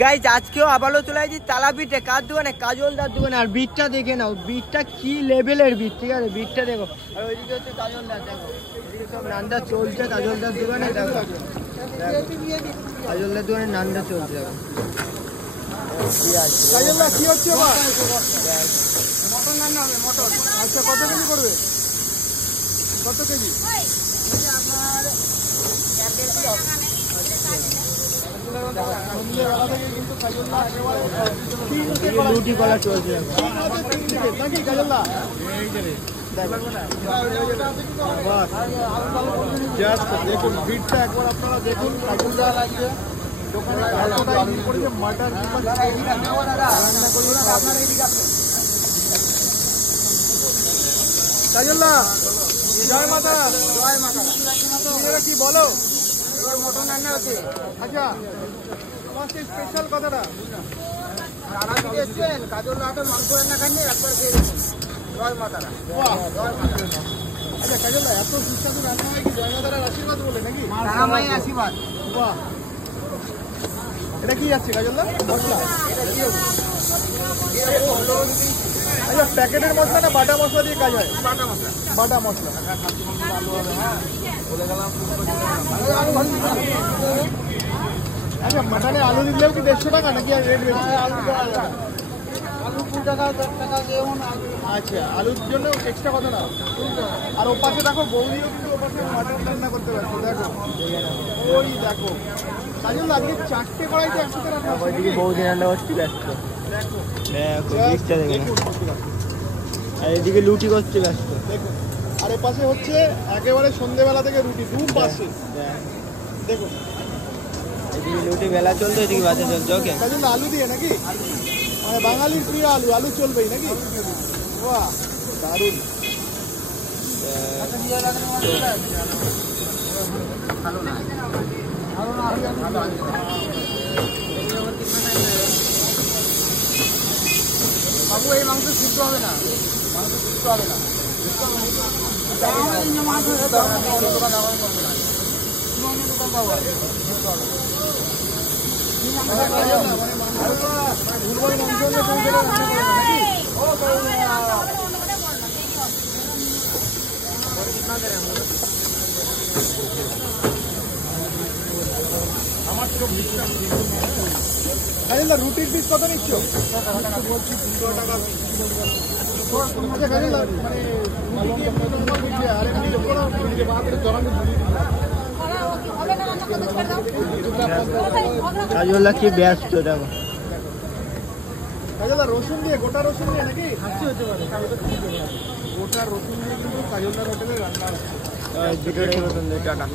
Guys আজকেও আবারও চলে আসছি তালাপিঠে কার দোকানে, কাজলদার দোকানে। আর বিটটা দেখে নাও, বিটটা কি লেভেলের বিট, ঠিক আছে? বিটটা দেখো। আর ওইদিকে হচ্ছে কাজলদার, দেখো এদিকে সব নান্দা চলছে কাজলদার দোকানে। দেখো কাজলদার দোকানে নান্দা চলছে। দেখো কাজলদা কি হচ্ছে মটন রান্না হবে, মটন। আচ্ছা কত কেজি করবে? কত কেজি? আপনার 1.5 কেজি হবে। লুটি কলা চলছে নাকি কাজলদা? দেখুন ভিড়টা একবার আপনারা দেখুন। কাজলদা লাগছে দোকানে মাটন কাজলদা। জয় মাতা। জয় মাতা। কি বলো? মটন রান্না হচ্ছে। আচ্ছা তোমার সেই স্পেশাল কথাটা রানাঘাটে এসছেন, কাজলদা হাটের মাংস রান্না খাননি, একবার খেয়ে দেখুন। জয় মাতারা। বাহ জয় মাতারা। আচ্ছা কাজলদা এত সুস্বাদু রান্না হয় কি জয় মাতারার আশীর্বাদ বলে নাকি? রানামাই আশীর্বাদ। বাহ এটা কি যাচ্ছে কাজলদা? মশলা এটা কি হচ্ছে? আচ্ছা প্যাকেটের মশলা না বাটা মশলা দিয়ে কাজ হয়? বাটা মশলা। বাটা মশলা। আচ্ছা মাটনে আলু দিলেও কি 150 টাকা নাকি আর রেট বেশি? আলু 2 টাকা 10 টাকা যেমন। আচ্ছা আলুর জন্য এক্সট্রা কত না? আর ও পাশে দেখো বৌদিও কিন্তু ও পাশে মাটন রান্না করতে পারছে। দেখো ওই দেখো কাজলদা আজকে 4টে কড়াইতে একসাথে রান্না হচ্ছে। ওইদিকে বৌদি রান্না করছি ব্যস্ত। দেখো বিটটা দেখো। আর এদিকে লুটি করছে ব্যস্ত। দেখুন আর এ পাশে হচ্ছে একেবারে সন্ধ্যেবেলা থেকে রুটি দু পাশে। দেখুন এদিকে লুটি বেলা চলছে, এদিকে বাজা চলছে। ওকে কাজলদা আলু দিয়ে নাকি? মানে বাঙালির প্রিয় আলু, আলু চলবেই নাকি? বাহ দারুণ। বাবু এই মাংস সিদ্ধ হবে না, মাংস সিদ্ধ হবে না। কাজলদা রুটির পিস কত নিচ্ছ? বলছি 200 টাকা। কাজলদা কি ব্যস্ত দেখো। কাজলদা রসুন দিয়ে, গোটা রসুন দিয়ে নাকি? হতে পারে গোটা রসুন দিয়ে কিন্তু কাজলদার হোটেলে রান্না হচ্ছে। দুটো রসুন দিয়ে টাটা।